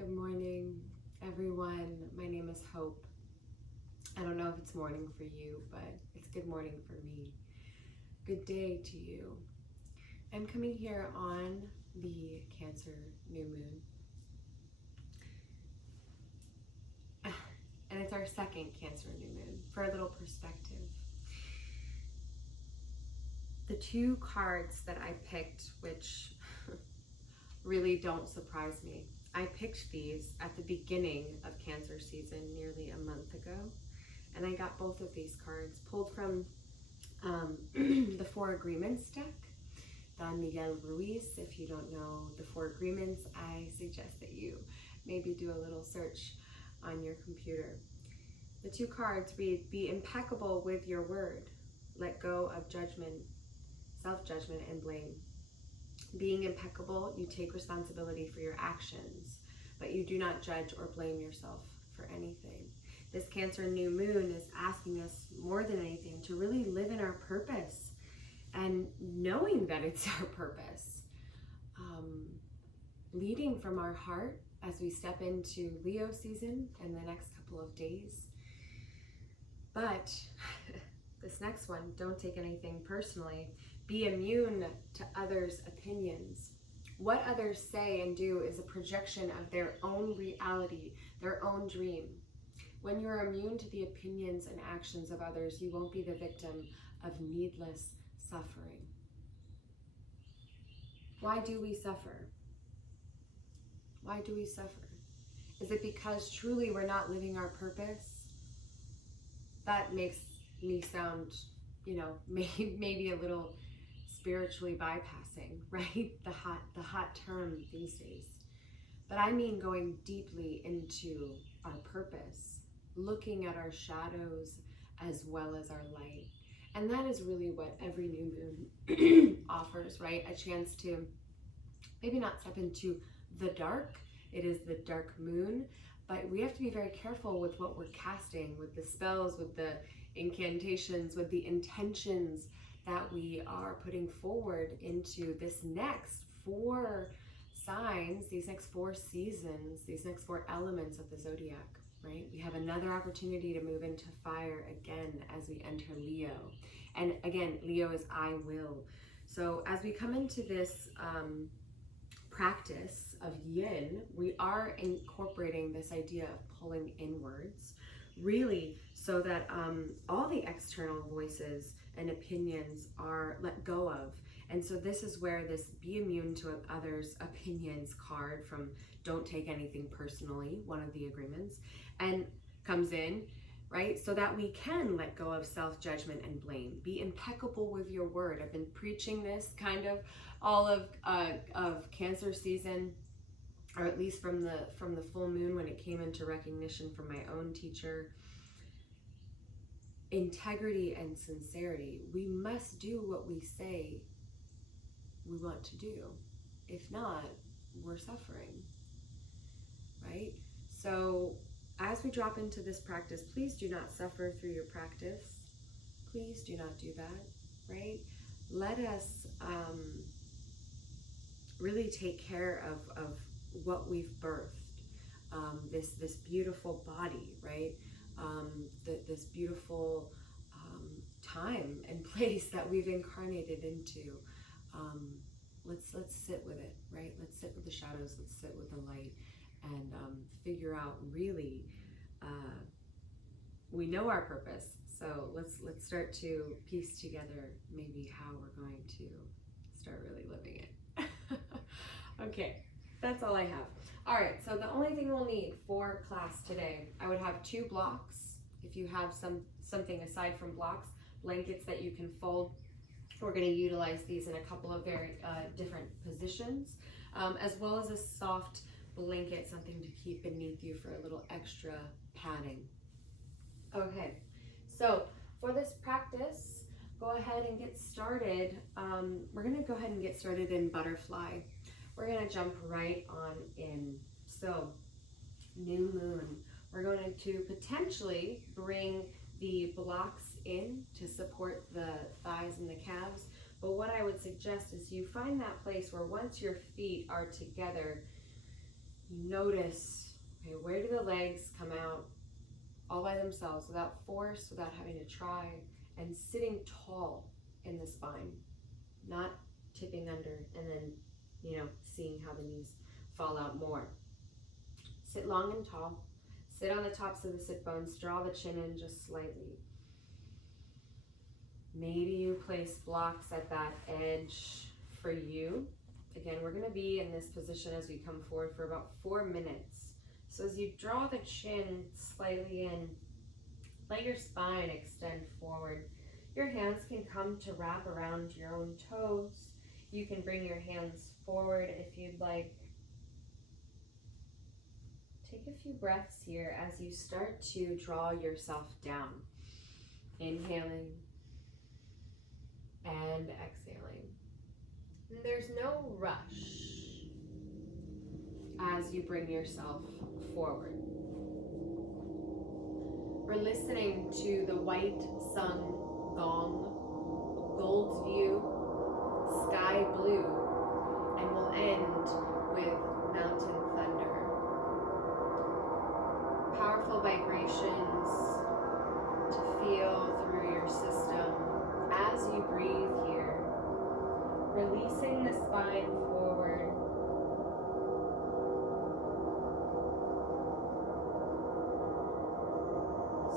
Good morning, everyone. My name is Hope. I don't know if it's morning for you, but it's good morning for me. Good day to you. I'm coming here on the Cancer new moon. And it's our second Cancer new moon. For a little perspective, the two cards that I picked, which really don't surprise me, I picked these at the beginning of Cancer season nearly a month ago. And I got both of these cards pulled from the Four Agreements deck, Don Miguel Ruiz. If you don't know the Four Agreements, I suggest that you maybe do a little search on your computer. The two cards read, be impeccable with your word. Let go of judgment, self-judgment, and blame. Being impeccable, you take responsibility for your actions, but you do not judge or blame yourself for anything. This Cancer new moon is asking us more than anything to really live in our purpose and knowing that it's our purpose. Leading from our heart as we step into Leo season in the next couple of days. But this next one, don't take anything personally. Be immune to others' opinions. What others say and do is a projection of their own reality, their own dream. When you're immune to the opinions and actions of others, you won't be the victim of needless suffering. Why do we suffer? Why do we suffer? Is it because truly we're not living our purpose? That makes me sound, maybe a little spiritually bypassing, right? The hot term these days. But I mean going deeply into our purpose, looking at our shadows as well as our light. And that is really what every new moon offers, right? A chance to maybe not step into the dark. It is the dark moon, but we have to be very careful with what we're casting, with the spells, with the incantations, with the intentions that we are putting forward into this next 4 signs, these next 4 seasons, these next 4 elements of the zodiac, right? We have another opportunity to move into fire again as we enter Leo. And again, Leo is I will. So as we come into this practice of yin, we are incorporating this idea of pulling inwards, really, so that all the external voices and opinions are let go of. And so this is where this be immune to others' opinions card from don't take anything personally, one of the agreements, and comes in, right? So that we can let go of self-judgment and blame. Be impeccable with your word. I've been preaching this kind of all of Cancer season, or at least from the full moon when it came into recognition from my own teacher. Integrity and sincerity. We must do what we say we want to do. If not, we're suffering, right? So as we drop into this practice, please do not suffer through your practice. Please do not do that, right? Let us really take care of what we've birthed, this beautiful body, right? This beautiful time and place that we've incarnated into. Let's sit with it, right? Let's sit with the shadows. Let's sit with the light, and figure out really. We know our purpose, so let's start to piece together maybe how we're going to start really living it. Okay, that's all I have. All right, so the only thing we'll need for class today, I would have 2 blocks. If you have something aside from blocks, blankets that you can fold. We're going to utilize these in a couple of very different positions, as well as a soft blanket, something to keep beneath you for a little extra padding. Okay, so for this practice, go ahead and get started. We're going to go ahead and get started in butterfly. We're going to jump right on in. So, new moon. We're going to potentially bring the blocks in to support the thighs and the calves. But what I would suggest is you find that place where once your feet are together, You notice, okay, where do the legs come out all by themselves, without force, without having to try, and sitting tall in the spine, not tipping under and then, seeing how the knees fall out more. Sit long and tall. Sit on the tops of the sit bones. Draw the chin in just slightly. Maybe you place blocks at that edge for you. Again, we're going to be in this position as we come forward for about 4 minutes. So as you draw the chin slightly in, let your spine extend forward. Your hands can come to wrap around your own toes. You can bring your hands forward if you'd like. Take a few breaths here as you start to draw yourself down. Inhaling and exhaling. And there's no rush as you bring yourself forward. We're listening to the white sun gong, gold view, sky blue, and we'll end with mountain thunder. Powerful vibrations to feel through your system as you breathe here. Releasing the spine forward.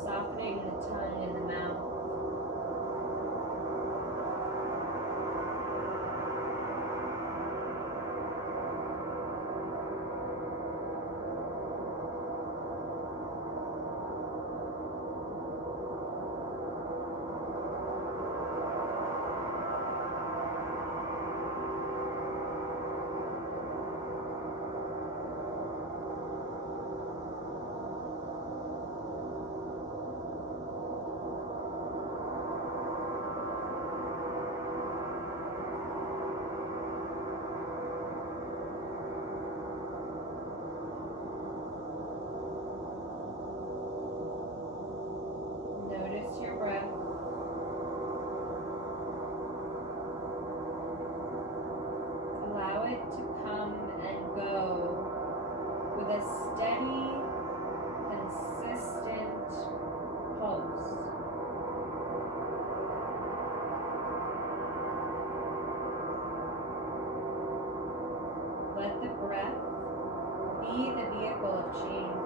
Softening the tongue and the mouth. Your breath. Allow it to come and go with a steady, consistent pulse. Let the breath be the vehicle of change.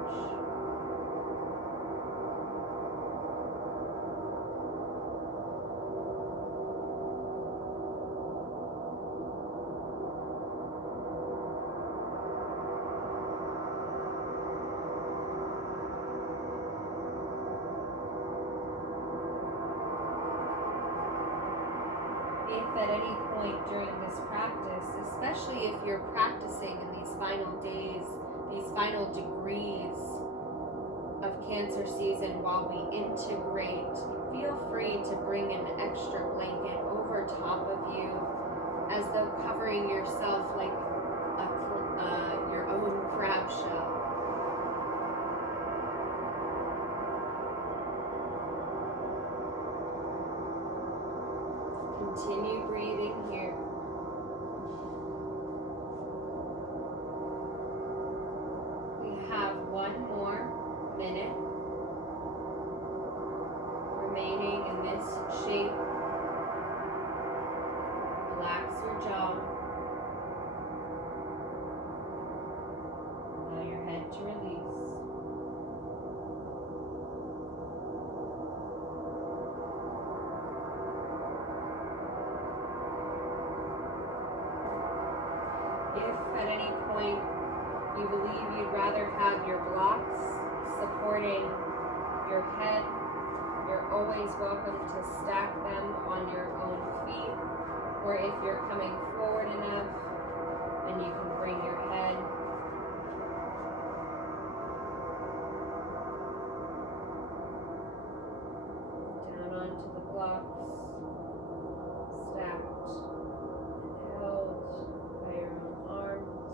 At any point during this practice, especially if you're practicing in these final days, these final degrees of Cancer season while we integrate, feel free to bring an extra blanket over top of you as though covering yourself like your own crab shell. Continue breathing here. We have 1 more minute remaining in this shape. Relax your jaw. Allow your head to release. If at any point you believe you'd rather have your blocks supporting your head, you're always welcome to stack them on your own feet, or if you're coming forward enough, then you can bring your head down onto the blocks, stacked and held by your own arms.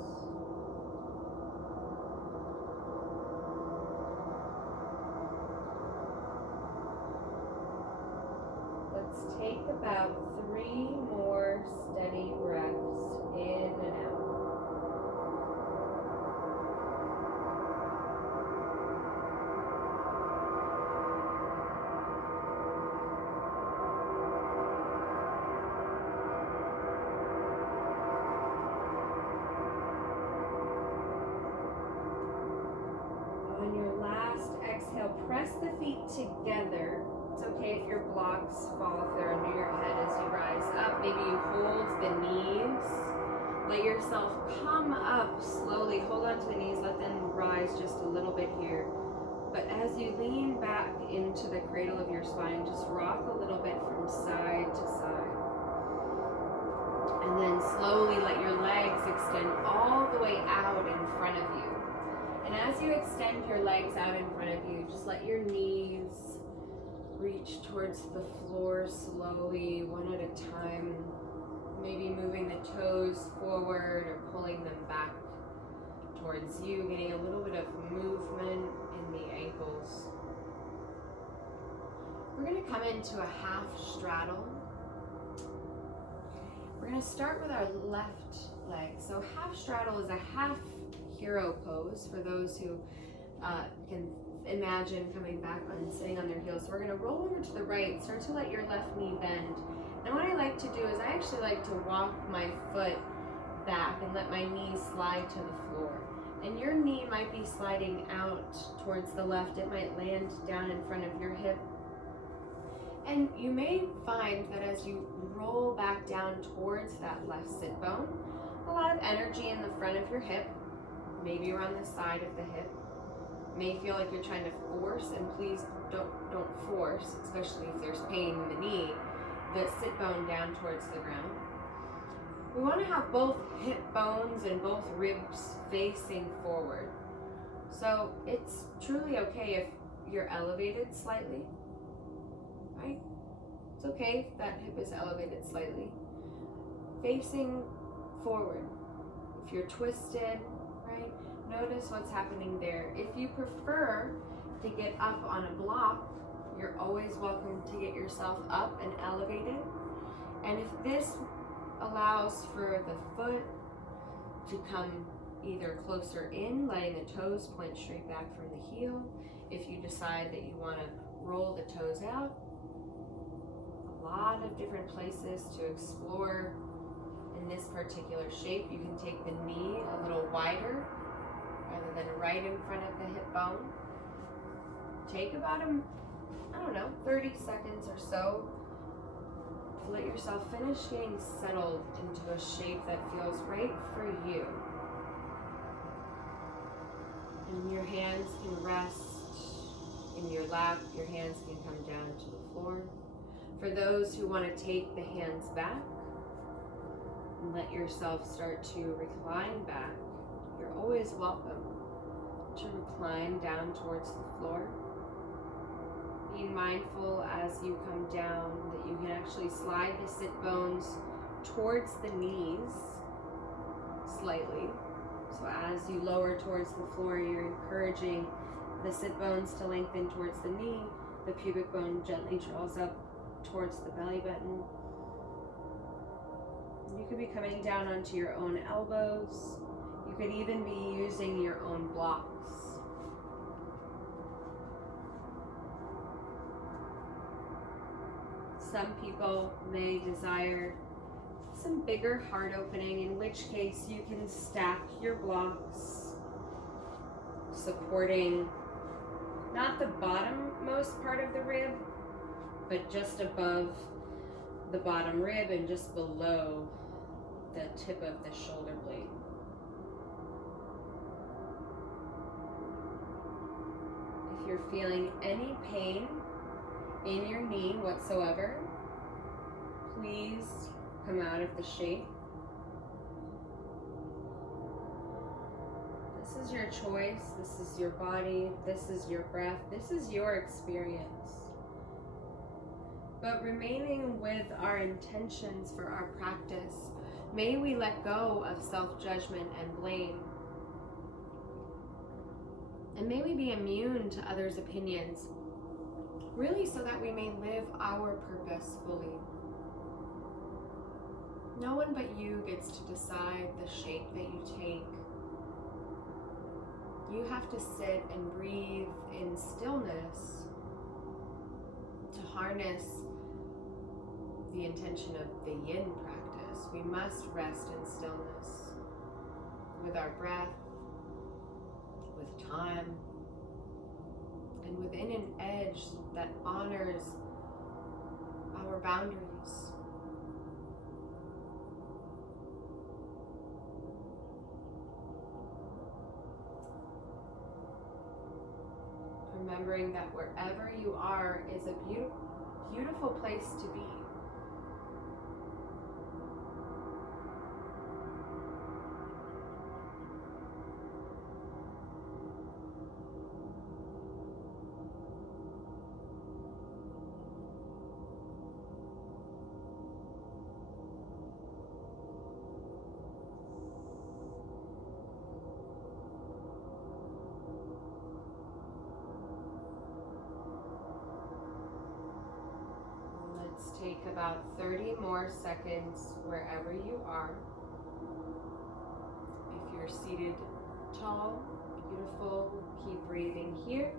Let's take about 3 more steady breaths in and out. On your last exhale, press the feet together. It's okay if your blocks fall, if they're under your head as you rise up. Maybe you hold the knees. Let yourself come up slowly. Hold on to the knees. Let them rise just a little bit here. But as you lean back into the cradle of your spine, just rock a little bit from side to side. And then slowly let your legs extend all the way out in front of you. And as you extend your legs out in front of you, just let your knees reach towards the floor slowly, one at a time. Maybe moving the toes forward or pulling them back towards you, getting a little bit of movement in the ankles. We're going to come into a half straddle. We're going to start with our left leg. So half straddle is a half hero pose for those who can imagine coming back on sitting on their heels. So we're going to roll over to the right, start to let your left knee bend. And what I like to do is I actually like to walk my foot back and let my knee slide to the floor. And your knee might be sliding out towards the left. It might land down in front of your hip. And you may find that as you roll back down towards that left sit bone, a lot of energy in the front of your hip, maybe around the side of the hip. May feel like you're trying to force, and please don't force, especially if there's pain in the knee, the sit bone down towards the ground. We want to have both hip bones and both ribs facing forward. So it's truly okay if you're elevated slightly, right? It's okay if that hip is elevated slightly. Facing forward. If you're twisted, right? Notice what's happening there. If you prefer to get up on a block, you're always welcome to get yourself up and elevated. And if this allows for the foot to come either closer in, letting the toes point straight back from the heel. If you decide that you want to roll the toes out, a lot of different places to explore in this particular shape. You can take the knee a little wider rather than right in front of the hip bone. Take about 30 seconds or so to let yourself finish getting settled into a shape that feels right for you. And your hands can rest in your lap, your hands can come down to the floor. For those who want to take the hands back and let yourself start to recline back, you're always welcome to recline down towards the floor. Being mindful as you come down that you can actually slide the sit bones towards the knees slightly. So as you lower towards the floor, you're encouraging the sit bones to lengthen towards the knee. The pubic bone gently draws up towards the belly button. You could be coming down onto your own elbows. You could even be using your own blocks. Some people may desire some bigger heart opening, in which case you can stack your blocks, supporting not the bottommost part of the rib, but just above the bottom rib and just below the tip of the shoulder blade. If you're feeling any pain in your knee whatsoever, please come out of the shape. This is your choice, this is your body, this is your breath, this is your experience. But remaining with our intentions for our practice, may we let go of self-judgment and blame. And may we be immune to others' opinions, really so that we may live our purpose fully. No one but you gets to decide the shape that you take. You have to sit and breathe in stillness to harness the intention of the yin practice. We must rest in stillness with our breath, with time, and within an edge that honors our boundaries. Remembering that wherever you are is a beautiful place to be. Take about 30 more seconds wherever you are. If you're seated tall, beautiful, keep breathing here.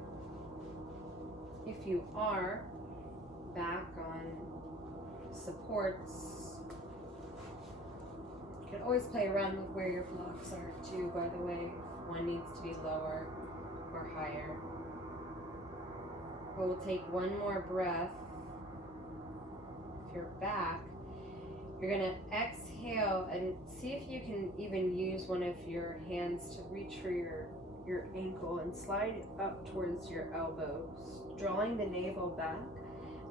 If you are back on supports, you can always play around with where your blocks are too, by the way. One needs to be lower or higher. But we'll take one more breath. Your back, you're going to exhale and see if you can even use one of your hands to reach for your ankle and slide up towards your elbows, drawing the navel back.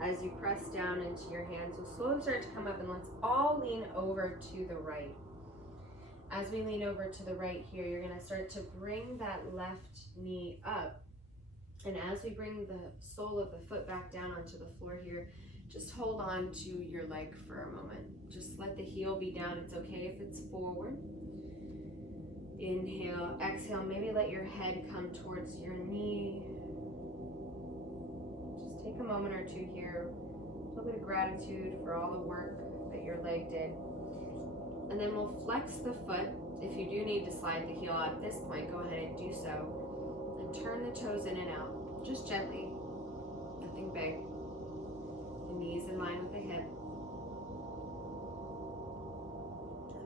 As you press down into your hands, you'll slowly start to come up, and let's all lean over to the right. As we lean over to the right here, you're going to start to bring that left knee up, and as we bring the sole of the foot back down onto the floor here, just hold on to your leg for a moment. Just let the heel be down. It's okay if it's forward. Inhale, exhale, maybe let your head come towards your knee. Just take a moment or two here. A little bit of gratitude for all the work that your leg did. And then we'll flex the foot. If you do need to slide the heel out at this point, go ahead and do so. And turn the toes in and out, just gently. Nothing big. Knees in line with the hip.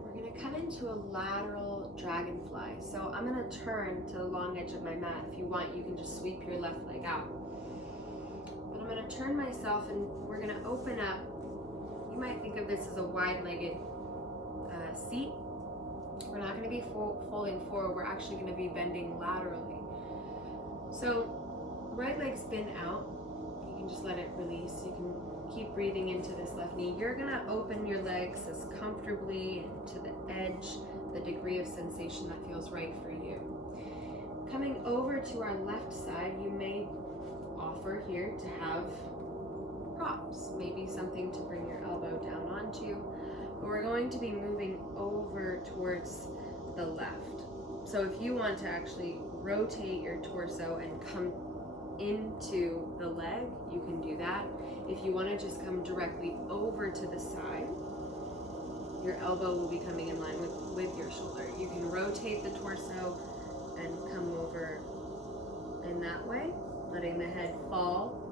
We're going to come into a lateral dragonfly. So I'm going to turn to the long edge of my mat. If you want, you can just sweep your left leg out. But I'm going to turn myself, and we're going to open up. You might think of this as a wide-legged seat. We're not going to be folding forward. We're actually going to be bending laterally. So right leg spin out. You can just let it release. You can keep breathing into this left knee. You're going to open your legs as comfortably to the edge, the degree of sensation that feels right for you. Coming over to our left side, you may offer here to have props, maybe something to bring your elbow down onto, but we're going to be moving over towards the left. So if you want to actually rotate your torso and come into the leg, you can do that. If you want to just come directly over to the side, your elbow will be coming in line with your shoulder. You can rotate the torso and come over in that way, letting the head fall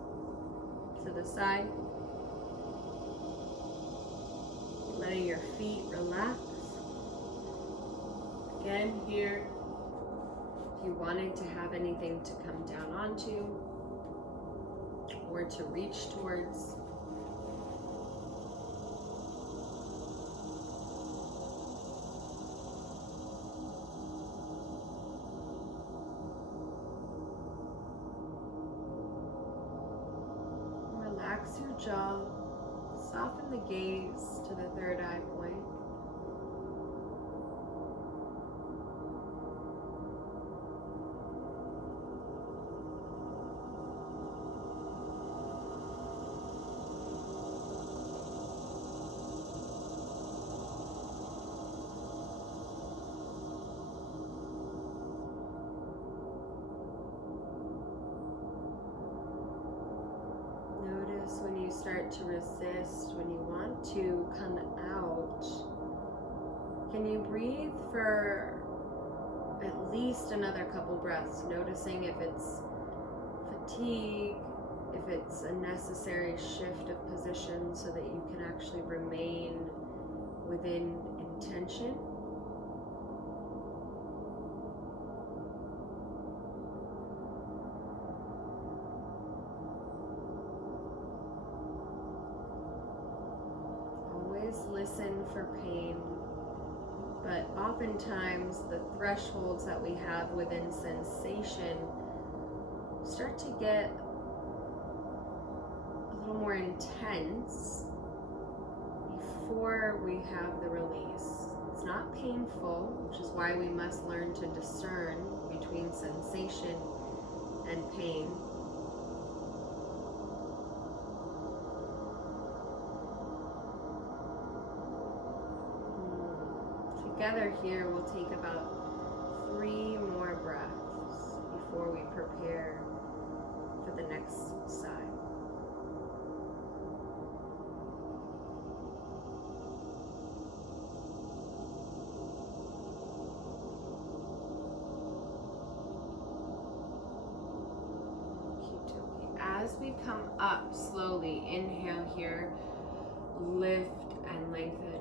to the side, letting your feet relax. Again, here, if you wanted to have anything to come down onto or to reach towards, relax your jaw, soften the gaze to the third eye point. When you start to resist, when you want to come out, can you breathe for at least another couple breaths, noticing if it's fatigue, if it's a necessary shift of position so that you can actually remain within intention. for pain, but oftentimes the thresholds that we have within sensation start to get a little more intense before we have the release. It's not painful, which is why we must learn to discern between sensation and pain. Together here, we'll take about 3 more breaths before we prepare for the next side. As we come up slowly, inhale here, lift and lengthen.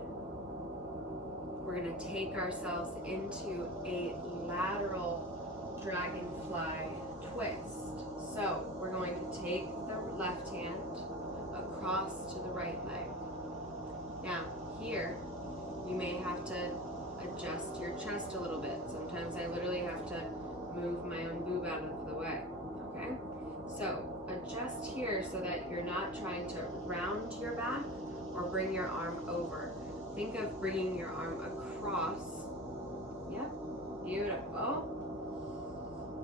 We're going to take ourselves into a lateral dragonfly twist. So we're going to take the left hand across to the right leg. Now here, you may have to adjust your chest a little bit. Sometimes I literally have to move my own boob out of the way, okay? So adjust here so that you're not trying to round your back or bring your arm over. Think of bringing your arm across. Yep, beautiful.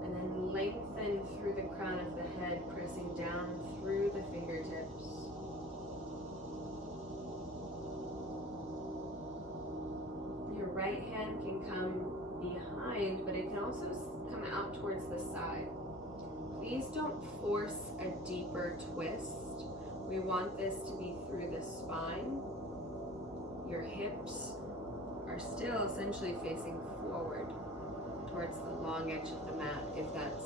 And then lengthen through the crown of the head, pressing down through the fingertips. Your right hand can come behind, but it can also come out towards the side. Please don't force a deeper twist. We want this to be through the spine. Your hips are still essentially facing forward towards the long edge of the mat, if that's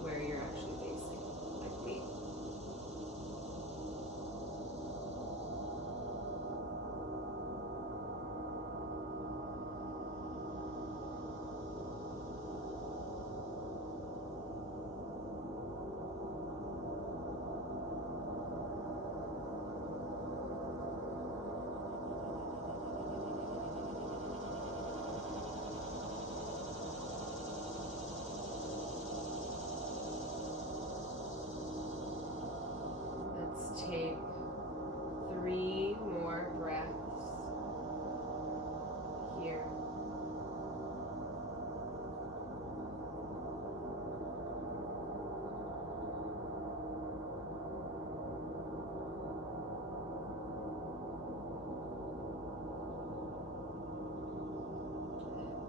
where you're actually facing, like me. Take 3 more breaths here.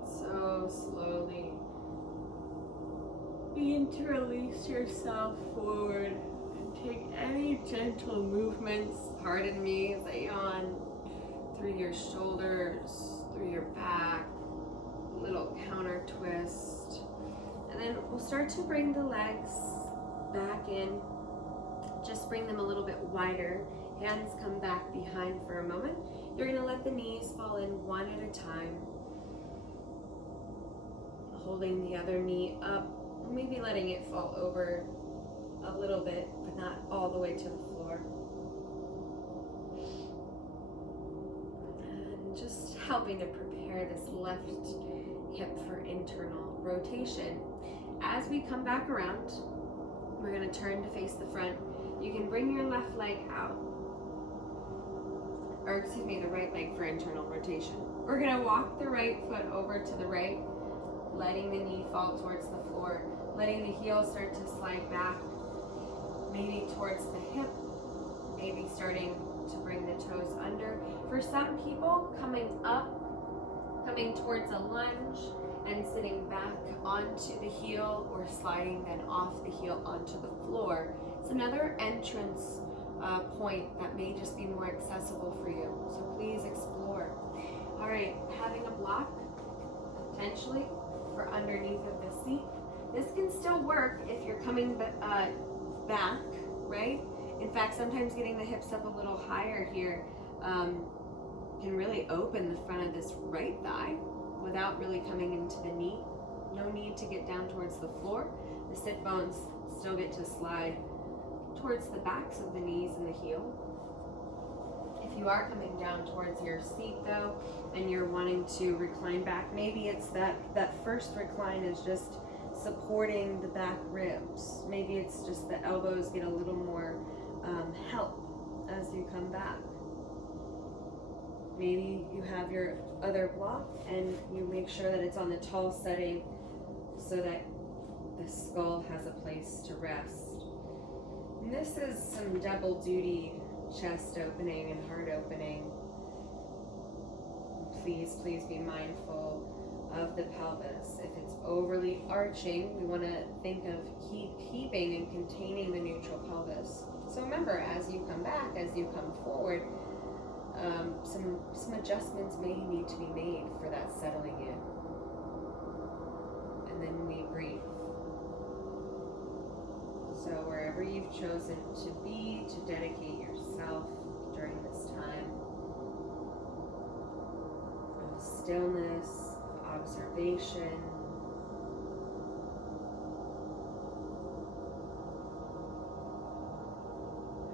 So slowly begin to release yourself forward. Take any gentle movements, pardon me as I yawn, through your shoulders, through your back, little counter twist. And then we'll start to bring the legs back in. Just bring them a little bit wider. Hands come back behind for a moment. You're going to let the knees fall in one at a time. Holding the other knee up, maybe letting it fall over a little bit, but not all the way to the floor. And just helping to prepare this left hip for internal rotation. As we come back around, we're going to turn to face the front. You can bring your left leg out, or excuse me, the right leg for internal rotation. We're going to walk the right foot over to the right, letting the knee fall towards the floor, letting the heel start to slide back, maybe towards the hip, maybe starting to bring the toes under. For some people, coming up, coming towards a lunge and sitting back onto the heel or sliding then off the heel onto the floor. It's another entrance point that may just be more accessible for you. So please explore. All right, having a block potentially for underneath of the seat. This can still work if you're coming back, right? In fact, sometimes getting the hips up a little higher here can really open the front of this right thigh without really coming into the knee. No need to get down towards the floor. The sit bones still get to slide towards the backs of the knees and the heel. If you are coming down towards your seat though, and you're wanting to recline back, maybe it's that first recline is just supporting the back ribs. Maybe it's just the elbows get a little more help as you come back. Maybe you have your other block and you make sure that it's on the tall setting so that the skull has a place to rest. And this is some double duty chest opening and heart opening. Please be mindful of the pelvis. If it's overly arching, we want to think of keeping and containing the neutral pelvis. So remember, as you come back, as you come forward, some adjustments may need to be made for that settling in. And then we breathe. So wherever you've chosen to be, to dedicate yourself during this time of stillness, of observation,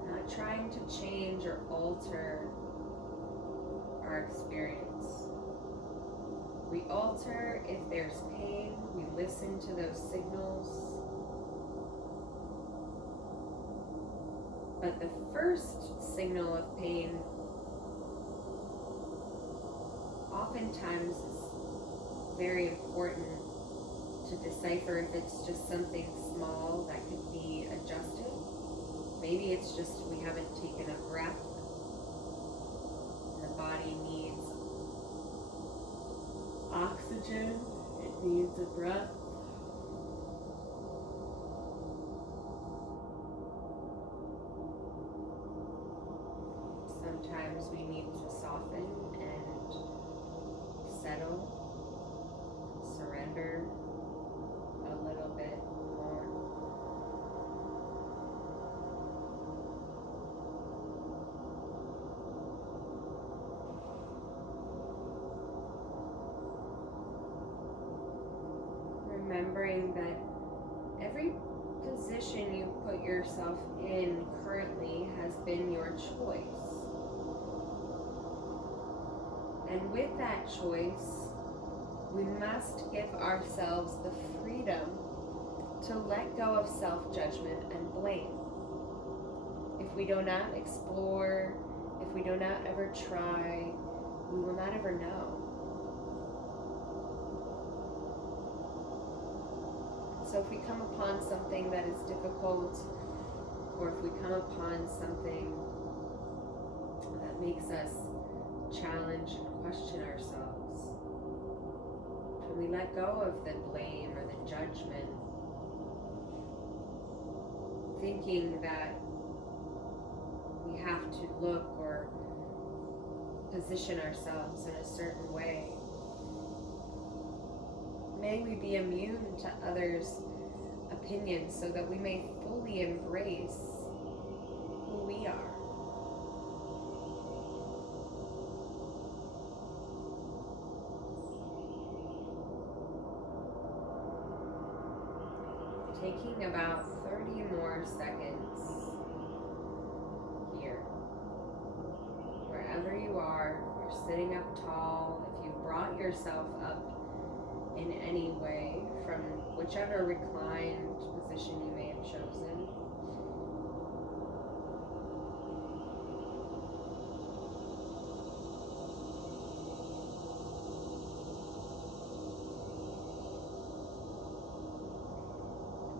we're not trying to change or alter our experience. We alter if there's pain, we listen to those signals. But the first signal of pain oftentimes is very important to decipher if it's just something small that could be adjusted. Maybe it's just we haven't taken a breath. The body needs oxygen, it needs a breath. Sometimes we need to soften and settle, surrender a little bit more. Remembering that every position you put yourself in currently has been your choice. And with that choice, we must give ourselves the freedom to let go of self-judgment and blame. If we do not explore, if we do not ever try, we will not ever know. So if we come upon something that is difficult, or if we come upon something that makes us challenge and question ourselves, can we let go of the blame or the judgment, thinking that we have to look or position ourselves in a certain way? May we be immune to others' opinions so that we may fully embrace who we are. Taking about 30 more seconds here. Wherever you are, if you're sitting up tall, if you brought yourself up in any way from whichever reclined position you may have chosen.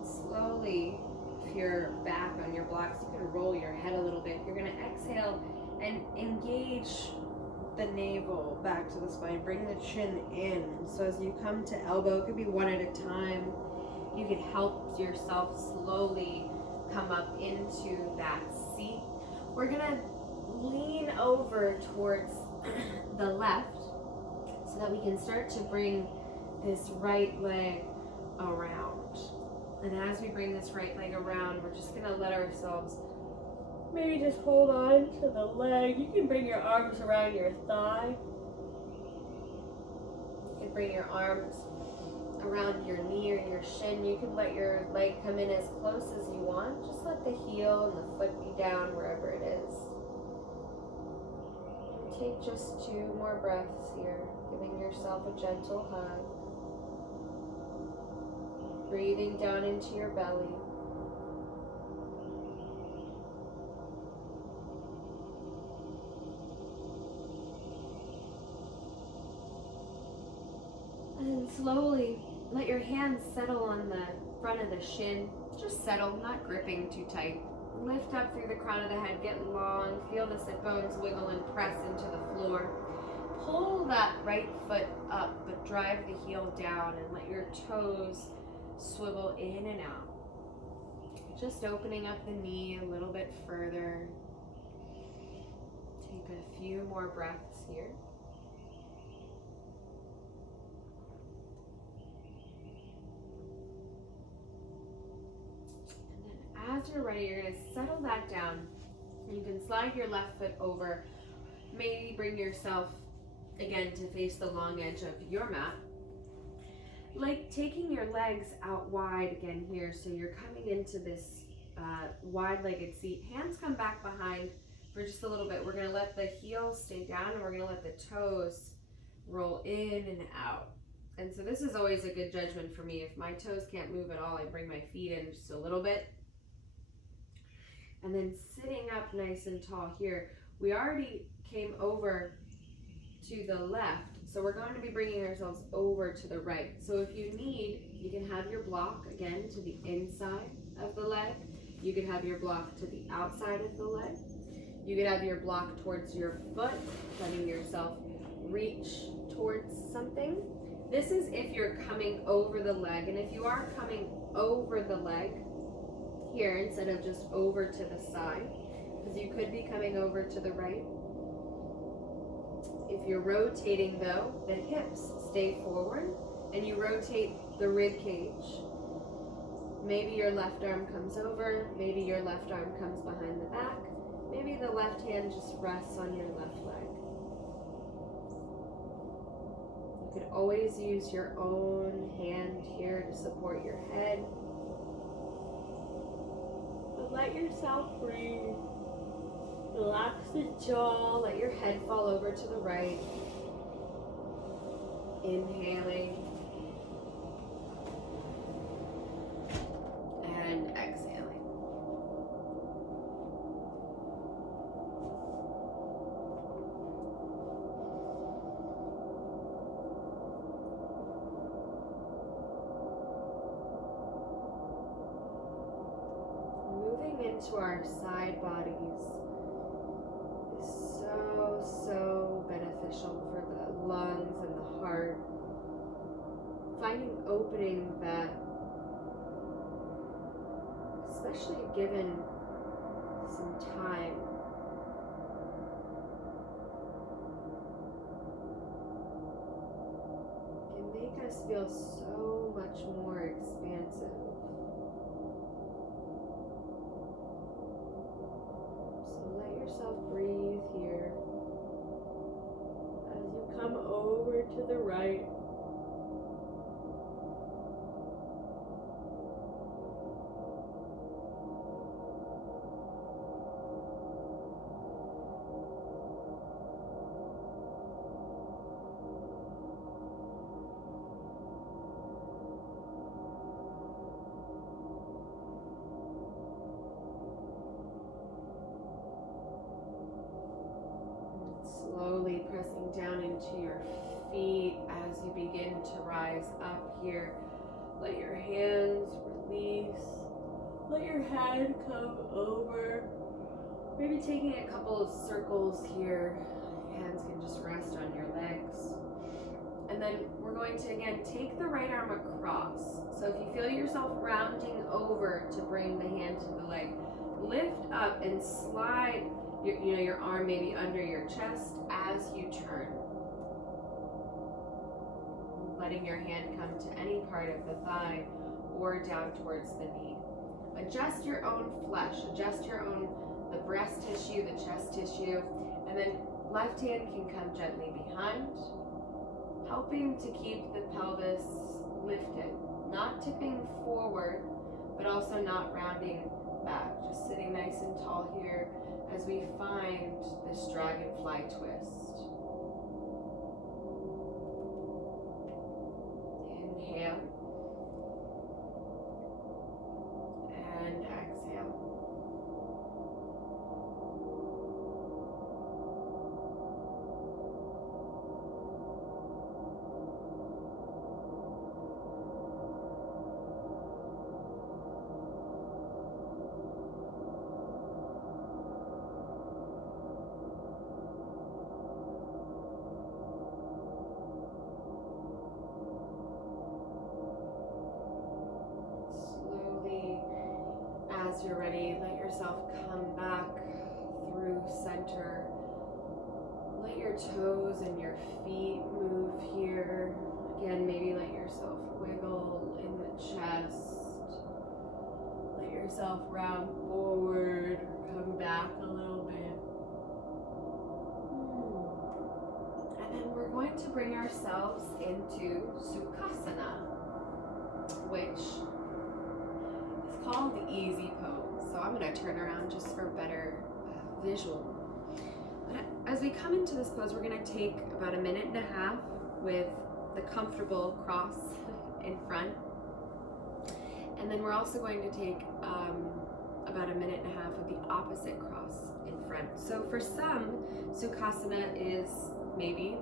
Slowly, if you're back on your blocks, you can roll your head a little bit. You're going to exhale and engage the navel back to the spine. Bring the chin in. So as you come to elbow, it could be one at a time. You could help yourself slowly come up into that seat. We're going to lean over towards the left so that we can start to bring this right leg around. And as we bring this right leg around, we're just going to let ourselves maybe just hold on to the leg. You can bring your arms around your thigh. You can bring your arms around your knee or your shin. You can let your leg come in as close as you want. Just let the heel and the foot be down wherever it is. Take just 2 more breaths here, giving yourself a gentle hug. Breathing down into your belly. And slowly let your hands settle on the front of the shin. Just settle, not gripping too tight. Lift up through the crown of the head, get long. Feel the sit bones wiggle and press into the floor. Pull that right foot up, but drive the heel down and let your toes swivel in and out. Just opening up the knee a little bit further. Take a few more breaths here. As you're ready, you're going to settle that down. You can slide your left foot over. Maybe bring yourself again to face the long edge of your mat. Like taking your legs out wide again here, so you're coming into this wide-legged seat. Hands come back behind for just a little bit. We're going to let the heels stay down, and we're going to let the toes roll in and out. And so this is always a good judgment for me. If my toes can't move at all, I bring my feet in just a little bit. And then sitting up nice and tall here. We already came over to the left, so we're going to be bringing ourselves over to the right. So if you need, you can have your block again to the inside of the leg. You could have your block to the outside of the leg. You could have your block towards your foot, letting yourself reach towards something. This is if you're coming over the leg, and if you are coming over the leg here instead of just over to the side, because you could be coming over to the right. If you're rotating though, the hips stay forward and you rotate the rib cage. Maybe your left arm comes over, maybe your left arm comes behind the back, maybe the left hand just rests on your left leg. You could always use your own hand here to support your head. But let yourself breathe. Relax the jaw, let your head fall over to the right. Inhaling. And exhaling. Moving into our side bodies. So beneficial for the lungs and the heart. Finding opening that, especially given some time, can make us feel so much more expansive. So let yourself breathe here. As you come over to the right, slowly pressing down into your feet as you begin to rise up here. Let your hands release. Let your head come over. Maybe taking a couple of circles here. Hands can just rest on your legs. And then we're going to, again, take the right arm across. So if you feel yourself rounding over to bring the hand to the leg, lift up and slide your arm maybe under your chest as you turn. Letting your hand come to any part of the thigh or down towards the knee. Adjust your own flesh, adjust your own, the breast tissue, the chest tissue, and then left hand can come gently behind, helping to keep the pelvis lifted, not tipping forward, but also not rounding back. Just sitting nice and tall here as we find this dragonfly twist. Inhale. And exhale. As you're ready, let yourself come back through center. Let your toes and your feet move here. Again, maybe let yourself wiggle in the chest. Let yourself round forward, come back a little bit. And then we're going to bring ourselves into Sukhasana, which called the easy pose. So I'm going to turn around just for better visual. But as we come into this pose, we're going to take about 1.5 minutes with the comfortable cross in front. And then we're also going to take about 1.5 minutes with the opposite cross in front. So for some, Sukhasana is maybe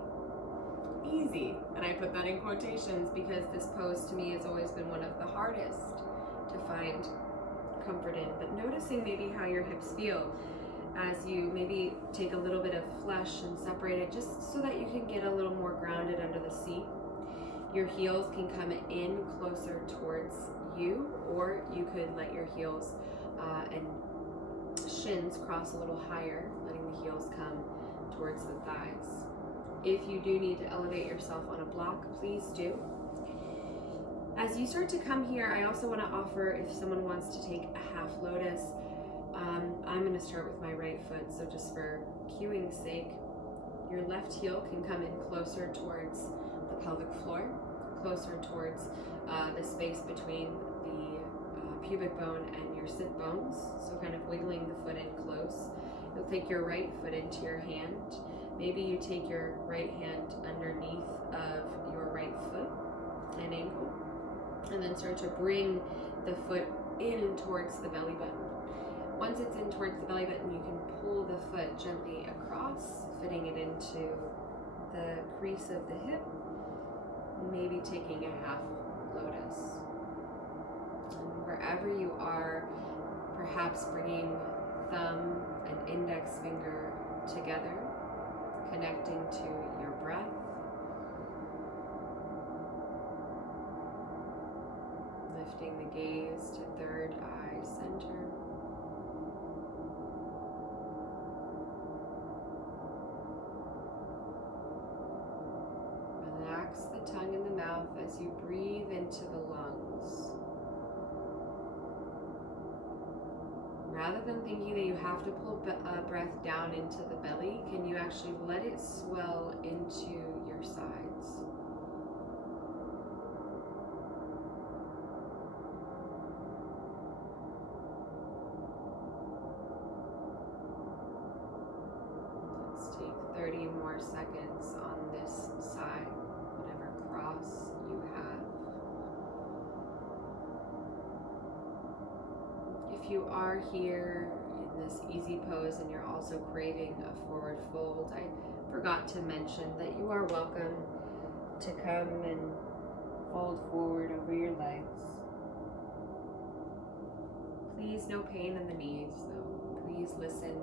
easy. And I put that in quotations because this pose to me has always been one of the hardest to find comfort in, but noticing maybe how your hips feel as you maybe take a little bit of flesh and separate it, just so that you can get a little more grounded under the seat. Your heels can come in closer towards you, or you could let your heels and shins cross a little higher, letting the heels come towards the thighs. If you do need to elevate yourself on a block, please do. As you start to come here, I also want to offer, if someone wants to take a half lotus, I'm going to start with my right foot, so just for cueing's sake, your left heel can come in closer towards the pelvic floor, closer towards the space between the pubic bone and your sit bones, so kind of wiggling the foot in close. You'll take your right foot into your hand. Maybe you take your right hand underneath of your right foot and ankle, and then start to bring the foot in towards the belly button. Once it's in towards the belly button, you can pull the foot gently across, fitting it into the crease of the hip, maybe taking a half lotus. And wherever you are, perhaps bringing thumb and index finger together, connecting to your breath. Lifting the gaze to third eye center. Relax the tongue and the mouth as you breathe into the lungs. Rather than thinking that you have to pull breath down into the belly, can you actually let it swell into your sides? Let's take 30 more seconds on this side, whatever cross you have. If you are here in this easy pose and you're also craving a forward fold, I forgot to mention that you are welcome to come and fold forward over your legs. Please, no pain in the knees though. Please listen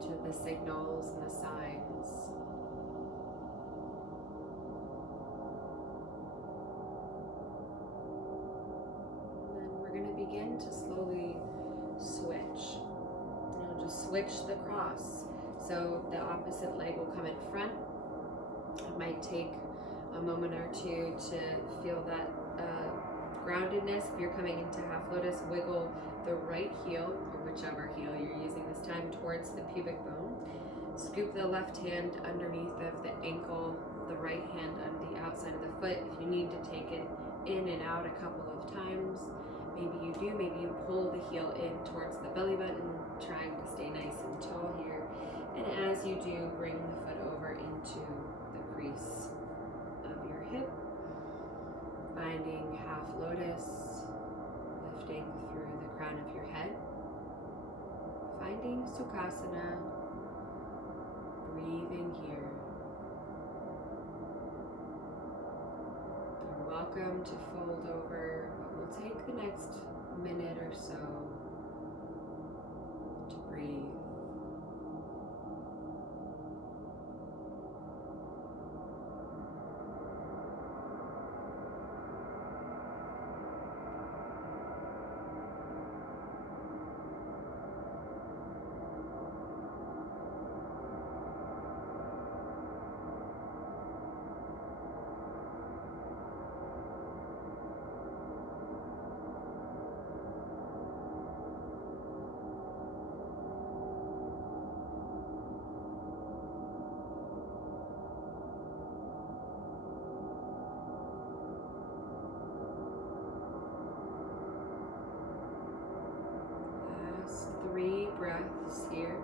to the signals and the signs. Begin to slowly switch. Just switch the cross. So the opposite leg will come in front. It might take a moment or two to feel that groundedness. If you're coming into half lotus, wiggle the right heel, or whichever heel you're using this time, towards the pubic bone. Scoop the left hand underneath of the ankle, the right hand on the outside of the foot. If you need to take it in and out a couple of times. Maybe you do, maybe you pull the heel in towards the belly button, trying to stay nice and tall here. And as you do, bring the foot over into the crease of your hip, finding half lotus, lifting through the crown of your head, finding Sukhasana, breathing here. You're welcome to fold over, but we'll take the next minute or so to breathe. Last 3 breaths here.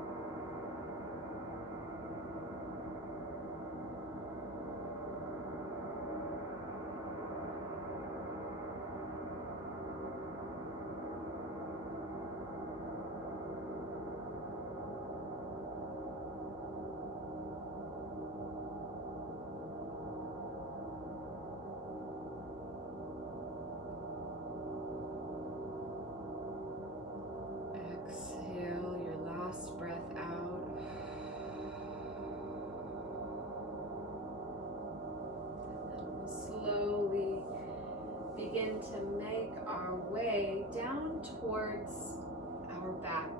Exhale your last breath out. And then we'll slowly begin to make our way down towards our back.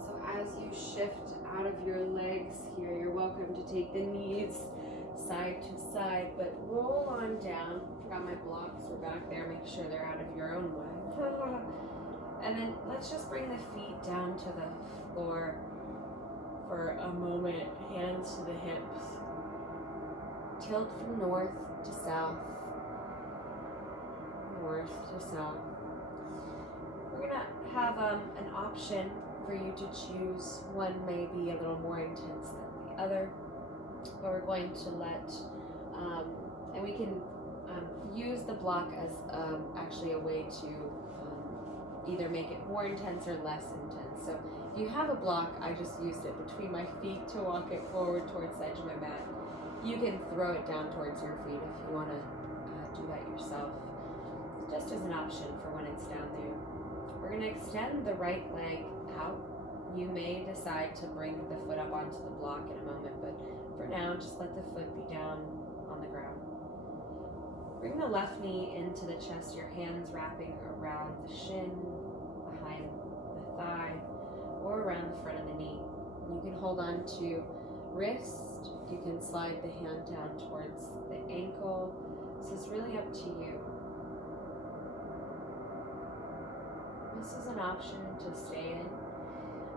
So as you shift out of your legs here, you're welcome to take the knees side to side, but roll on down. Forgot my blocks were back there. Make sure they're out of your own way. And then let's just bring the feet down to the floor for a moment, hands to the hips. Tilt from north to south, north to south. We're gonna have an option for you to choose. One may be a little more intense than the other, but we're going to let, and we can use the block as actually a way to either make it more intense or less intense. So if you have a block, I just used it between my feet to walk it forward towards the edge of my mat. You can throw it down towards your feet if you want to do that yourself, just as an option for when it's down there. We're going to extend the right leg out. You may decide to bring the foot up onto the block in a moment, but for now, just let the foot be down on the ground. Bring the left knee into the chest, your hands wrapping around the shin, behind the thigh, or around the front of the knee. You can hold on to wrist, you can slide the hand down towards the ankle. This is really up to you. This is an option to stay in.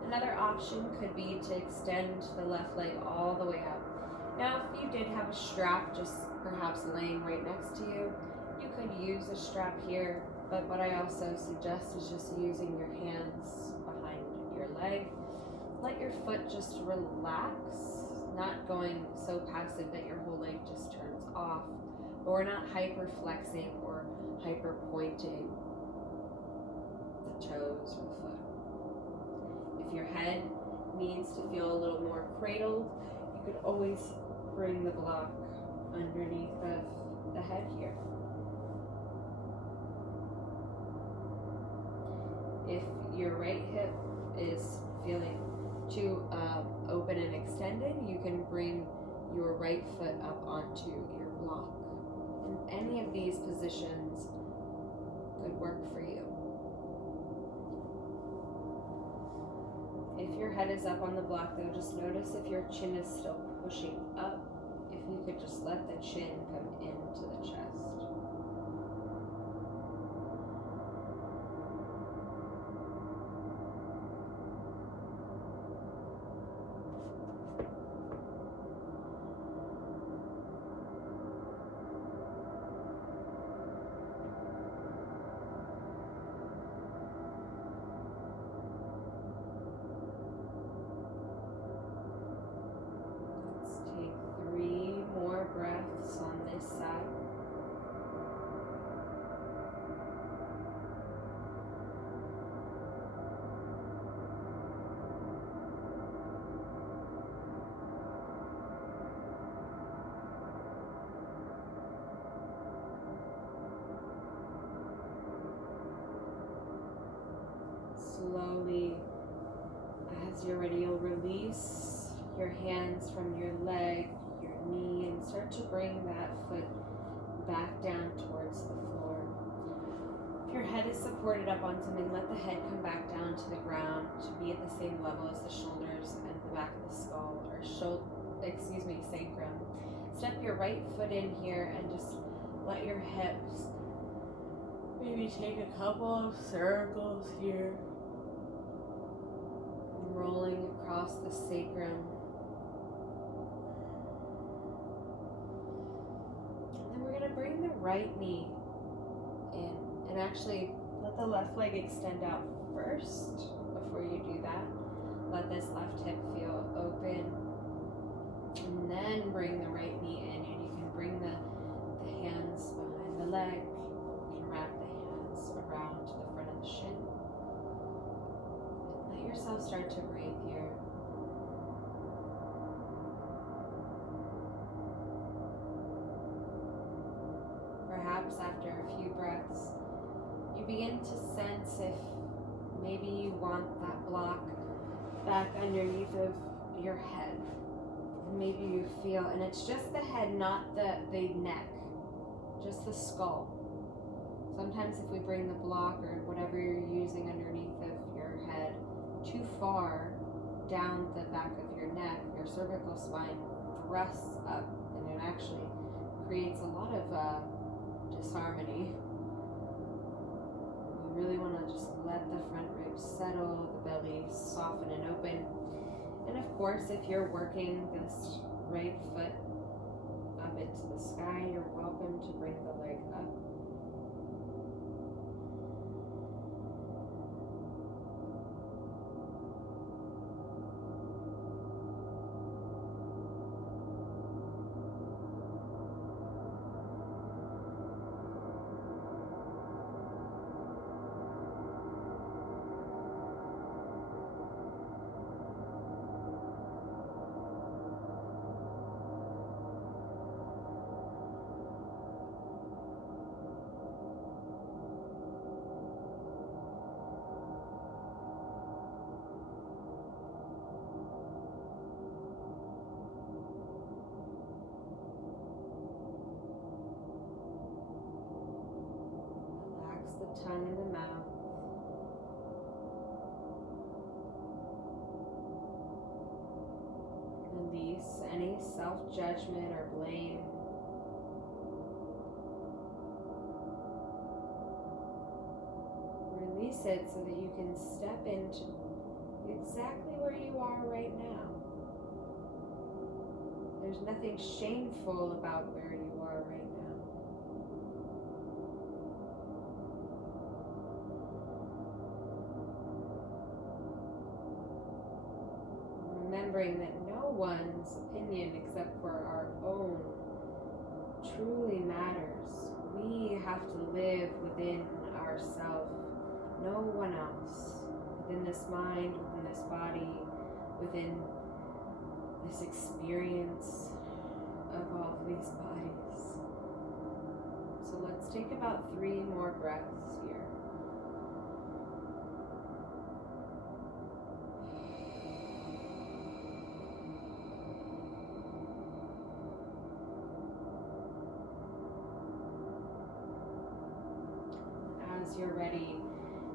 Another option could be to extend the left leg all the way up. Now, if you did have a strap just perhaps laying right next to you, you could use a strap here, but what I also suggest is just using your hands behind your leg. Let your foot just relax, not going so passive that your whole leg just turns off, but we're not hyper flexing or hyper pointing the toes or the foot. If your head needs to feel a little more cradled, you could always bring the block underneath the head here. If your right hip is feeling too open and extended, you can bring your right foot up onto your block. And any of these positions could work for you. If your head is up on the block, though, just notice if your chin is still pushing up. If you could just let the chin come into the chest. slowly, as you're ready, you'll release your hands from your leg, your knee, and start to bring that foot back down towards the floor. If your head is supported up on something, let the head come back down to the ground to be at the same level as the shoulders and the back of the skull, or sacrum. Step your right foot in here and just let your hips maybe take a couple of circles here, rolling across the sacrum. And then we're going to bring the right knee in and actually let the left leg extend out first before you do that. Let this left hip feel open, and then bring the right knee in, and you can bring the hands behind the leg. You can wrap the hands around to the front of the shin. And let yourself start to breathe here. Perhaps after a few breaths, you begin to sense if maybe you want that block back underneath of your head. Maybe you feel, and it's just the head, not the neck, just the skull. Sometimes if we bring the block or whatever you're using underneath of your head too far down the back of your neck, your cervical spine thrusts up, and it actually creates a lot of disharmony. You really want to just let the front ribs settle, the belly soften and open. And of course, if you're working this right foot up into the sky, you're welcome to bring the leg up. Tongue in the mouth. Release any self-judgment or blame. Release it so that you can step into exactly where you are right now. There's nothing shameful about where you are right now. Remembering that no one's opinion except for our own truly matters. We have to live within ourselves, no one else, within this mind, within this body, within this experience of all of these bodies. So let's take about 3 more breaths here. As you're ready,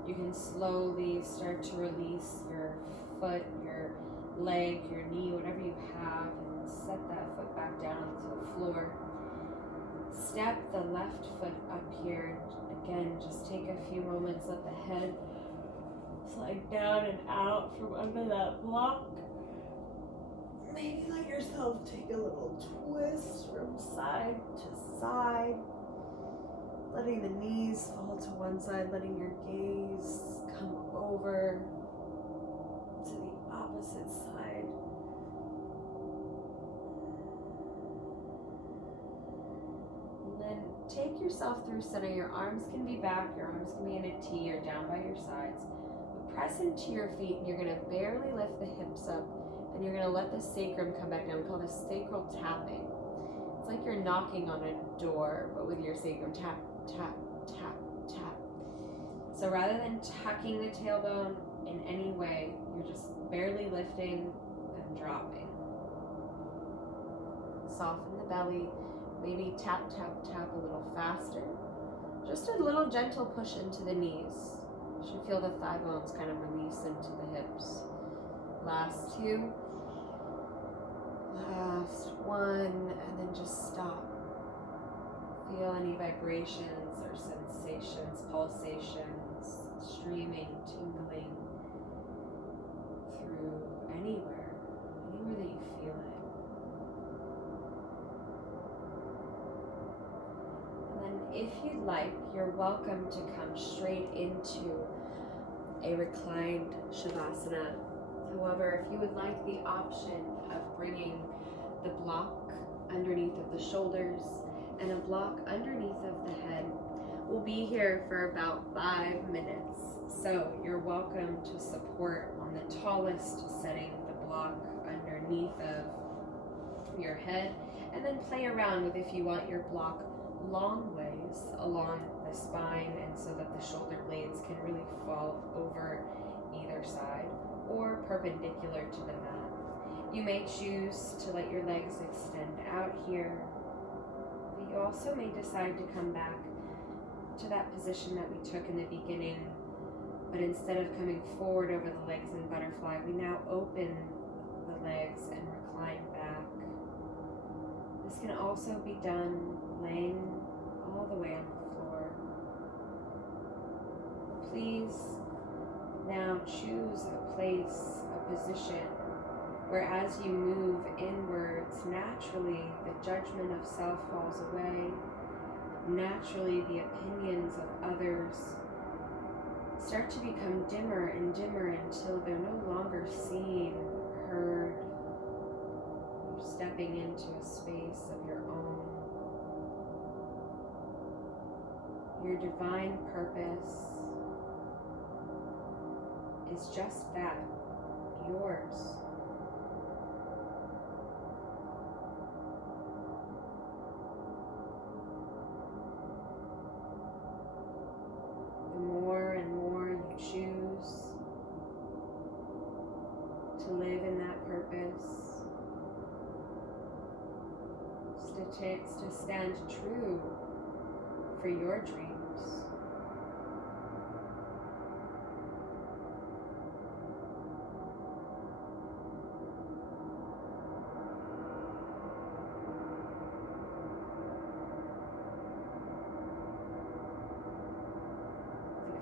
you can slowly start to release your foot, your leg, your knee, whatever you have, and set that foot back down onto the floor. Step the left foot up here. Again, just take a few moments, let the head slide down and out from under that block. Maybe let yourself take a little twist from side to side. Letting the knees fall to one side, letting your gaze come over to the opposite side. And then take yourself through center. Your arms can be back, your arms can be in a T or down by your sides. But press into your feet, and you're going to barely lift the hips up, and you're going to let the sacrum come back down. We call this sacral tapping. It's like you're knocking on a door, but with your sacrum. Tap, tap, tap, tap. So rather than tucking the tailbone in any way, you're just barely lifting and dropping. Soften the belly, maybe tap, tap, tap a little faster. Just a little gentle push into the knees. You should feel the thigh bones kind of release into the hips. Last two. Last one, and then just stop. Feel any vibrations or sensations, pulsations, streaming, tingling through anywhere that you feel it. And then if you'd like, you're welcome to come straight into a reclined Shavasana. However, if you would like the option of bringing the block underneath of the shoulders and a block underneath of the head, we'll be here for about 5 minutes. So you're welcome to support on the tallest, setting the block underneath of your head, and then play around with if you want your block long ways along the spine, and so that the shoulder blades can really fall over either side or perpendicular to the mat. You may choose to let your legs extend out here, but you also may decide to come back to that position that we took in the beginning, but instead of coming forward over the legs in butterfly, we now open the legs and recline back. This can also be done laying all the way on the floor. Please now choose a place, a position, where as you move inwards, naturally the judgment of self falls away. Naturally the opinions of others start to become dimmer and dimmer until they're no longer seen, heard. You're stepping into a space of your own. Your divine purpose is just that, yours. The more and more you choose to live in that purpose, to stand true for your dreams.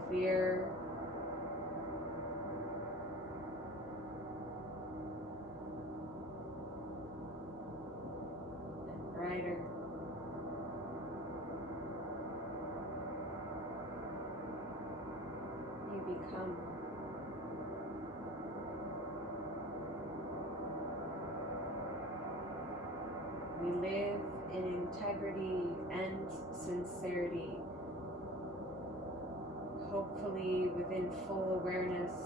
Clear and brighter. You become. We live in integrity and sincerity, hopefully within full awareness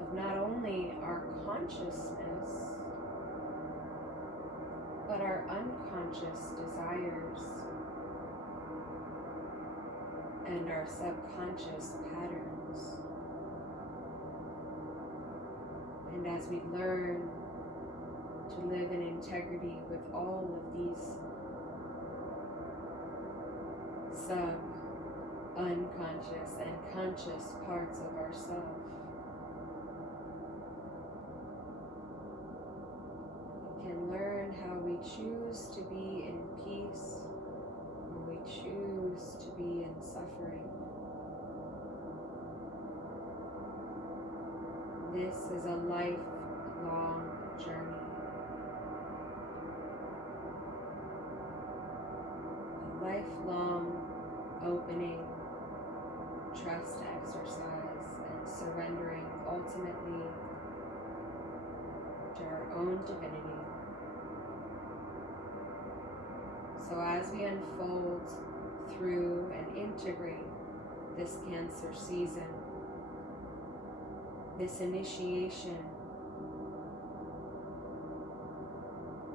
of not only our consciousness, but our unconscious desires and our subconscious patterns. And as we learn to live in integrity with all of these unconscious and conscious parts of ourselves, we can learn how we choose to be in peace or we choose to be in suffering. This is a lifelong journey. A lifelong opening, trust exercise, and surrendering ultimately to our own divinity. So as we unfold through and integrate this Cancer season, this initiation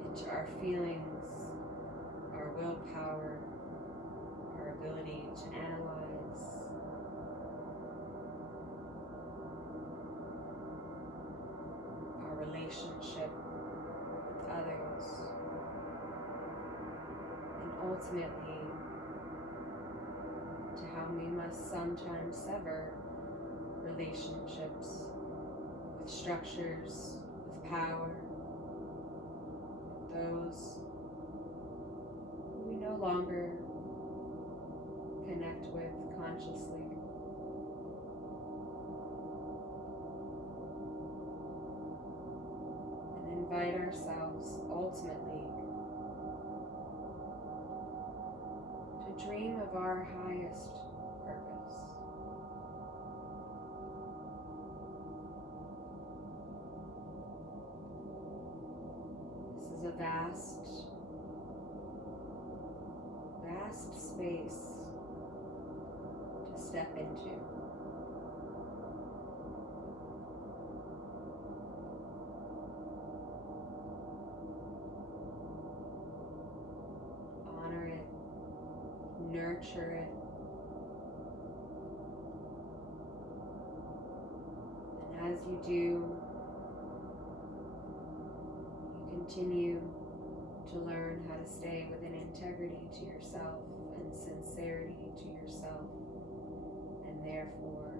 into our feelings, our willpower, our ability to analyze, relationship with others, and ultimately to how we must sometimes sever relationships with structures, with power, with those who we no longer connect with consciously. And invite ourselves ultimately to dream of our highest purpose. This is a vast space to step into. Honor it, nurture it, and as you do, you continue to learn how to stay within integrity to yourself and sincerity to yourself, and therefore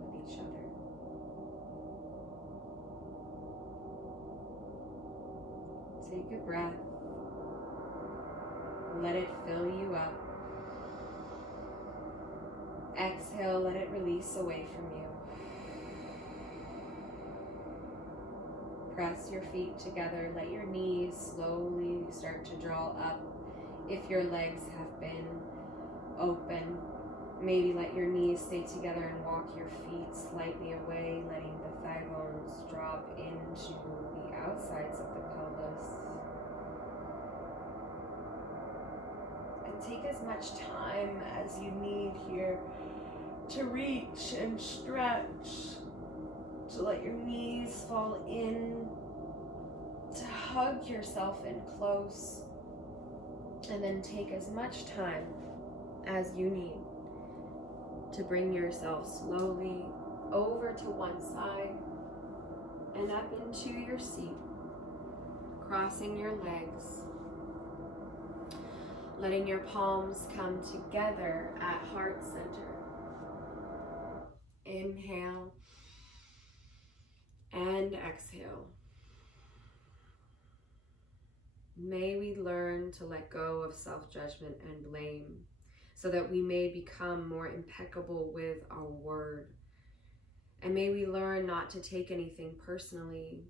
with each other. Take a breath, let it fill you up. Exhale, let it release away from you. Press your feet together, let your knees slowly start to draw up. If your legs have been open, maybe let your knees stay together and walk your feet slightly away, letting the thigh bones drop into the outsides of the pelvis. And take as much time as you need here to reach and stretch, to let your knees fall in, to hug yourself in close, and then take as much time as you need to bring yourself slowly over to one side and up into your seat, crossing your legs, letting your palms come together at heart center. Inhale and exhale. May we learn to let go of self-judgment and blame so that we may become more impeccable with our word. And may we learn not to take anything personally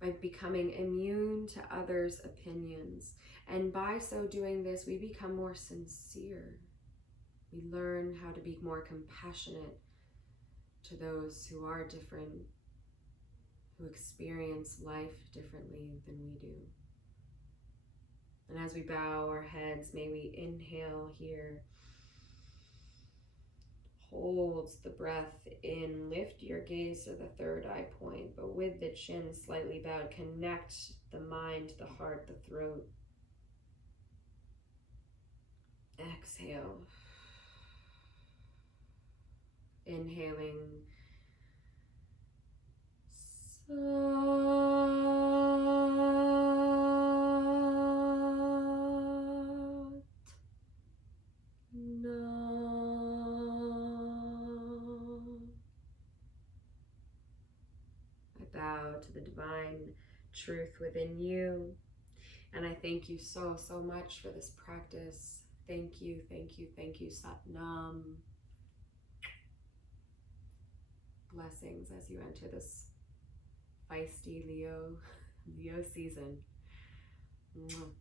by becoming immune to others' opinions. And by so doing this, we become more sincere. We learn how to be more compassionate to those who are different, who experience life differently than we do. And as we bow our heads, may we inhale here. Hold the breath in, lift your gaze to the third eye point, but with the chin slightly bowed, connect the mind, the heart, the throat. Exhale. Inhaling. Bow to the divine truth within you. And I thank you so, so much for this practice. Thank you, thank you, thank you, Sat Nam. Blessings as you enter this feisty Leo season. Mwah.